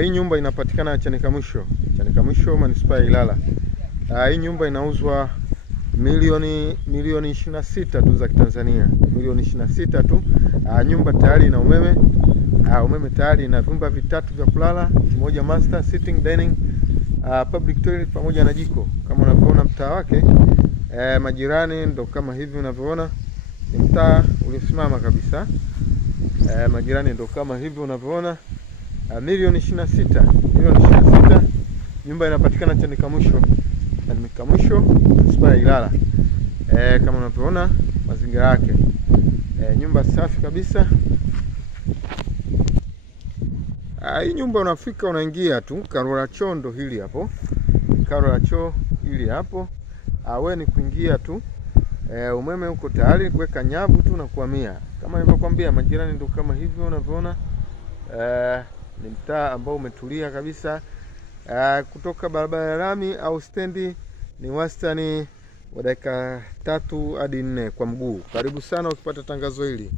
Hii nyumba inapatikana Chanika Mwisho manispaa ya Ilala. Hii nyumba inauzwa milioni 26 tu za Kitanzania, milioni 26 tu. Nyumba tayari ina umeme. Umeme tayari, ina vyumba vitatu vya kulala, kimoja master, sitting, dining, public toilet pamoja na jiko. Kama unavyoona mtaa wake, majirani ndo kama hivi unavyoona. Ni mtaa uliosimama kabisa. Majirani ndo kama hivi unavyoona. Milioni 26. Nyumba inapatikana Chanika Mwisho manispaa ya Ilala. Kama unavyoona mazingira yake. Nyumba safi kabisa. Hii nyumba unafika, unaingia tu, karo la choo ndo hili hapo. Wewe ni kuingia tu. Umeme uko tayari, kuweka nyavu tu na kuhamia. Kama nilivyokuambia, majirani ndo kama hivyo unavyoona. Ni mtaa ambao umetulia kabisa. Kutoka barabara ya lami au stendi ni wastani wa dakika 3 hadi 4 kwa mguu. Karibu sana ukipata tangazo hili.